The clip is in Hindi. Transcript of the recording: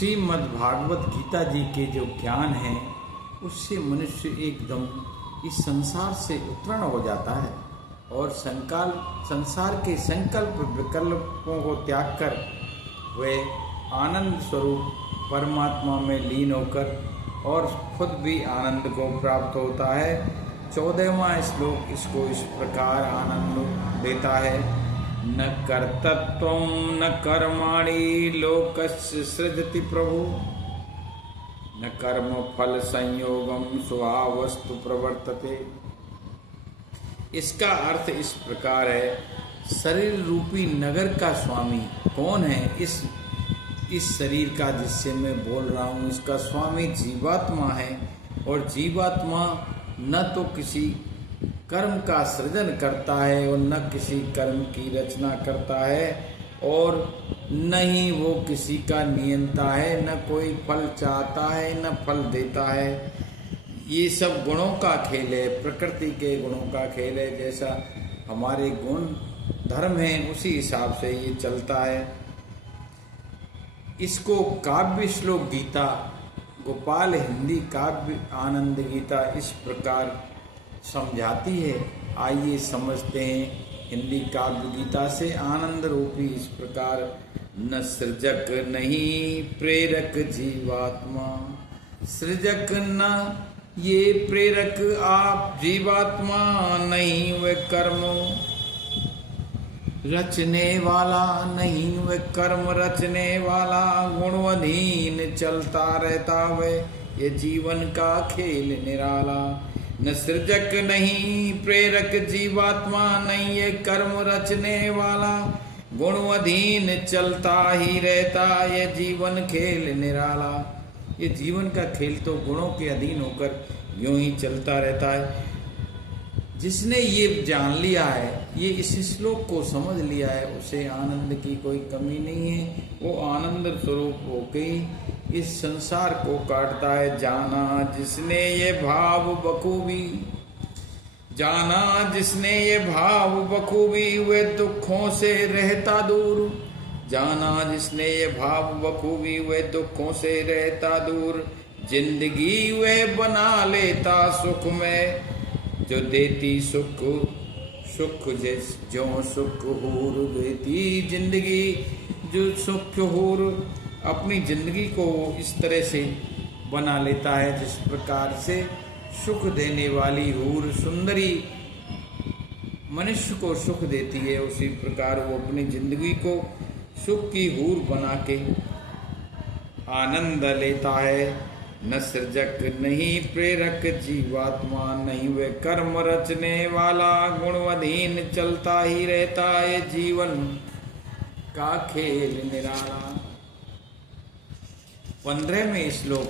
श्रीमद् भागवत गीता जी के जो ज्ञान है उससे मनुष्य एकदम इस संसार से उत्तीर्ण हो जाता है और संसार के संकल्प विकल्पों को त्याग कर वह आनंद स्वरूप परमात्मा में लीन होकर और खुद भी आनंद को प्राप्त होता है। 14वां श्लोक इसको इस प्रकार आनंद देता है। न कर्तृत्वं न कर्माणि लोकस्य सृजति प्रभु, न कर्म फल संयोगम स्वभावस्तु प्रवर्तते। इसका अर्थ इस प्रकार है, शरीर रूपी नगर का स्वामी कौन है? इस शरीर का जिससे मैं बोल रहा हूँ इसका स्वामी जीवात्मा है और जीवात्मा न तो किसी कर्म का सृजन करता है और न किसी कर्म की रचना करता है और न ही वो किसी का नियंता है, न कोई फल चाहता है न फल देता है। ये सब गुणों का खेल है, प्रकृति के गुणों का खेल है। जैसा हमारे गुण धर्म है उसी हिसाब से ये चलता है। इसको काव्य श्लोक गीता गोपाल हिंदी काव्य आनंद गीता इस प्रकार समझाती है। आइए समझते हैं हिंदी काव्य गीता से आनंद रूपी इस प्रकार। न सृजक नहीं प्रेरक जीवात्मा, सृजक न ये प्रेरक आप जीवात्मा, नहीं वे कर्म रचने वाला, नहीं वे कर्म रचने वाला, गुणवधीन चलता रहता वे ये जीवन का खेल निराला। न सृजक नहीं प्रेरक जीवात्मा, नहीं ये कर्म रचने वाला, गुणवधीन चलता ही रहता ये जीवन खेल निराला। ये जीवन का खेल तो गुणों के अधीन होकर यूं ही चलता रहता है। जिसने ये जान लिया है, ये इस श्लोक को समझ लिया है, उसे आनंद की कोई कमी नहीं है। वो आनंद स्वरूप होकर इस संसार को काटता है। जाना जिसने ये भाव बखूबी, जाना जिसने ये भाव बखूबी, वे दुखों से रहता दूर। जाना जिसने ये भाव बखूबी, वे दुखों से रहता दूर। जिंदगी वे बना लेता सुख में, जो देती सुख सुख जो सुख हूर देती जिंदगी, जो सुख हूर अपनी जिंदगी को इस तरह से बना लेता है जिस प्रकार से सुख देने वाली हूर सुंदरी मनुष्य को सुख देती है, उसी प्रकार वो अपनी जिंदगी को सुख की हूर बना के आनंद लेता है। न सृजक नहीं प्रेरक जीवात्मा, नहीं वे कर्म रचने वाला, गुणवधीन चलता ही रहता ये जीवन का खेल निराला। 15वें श्लोक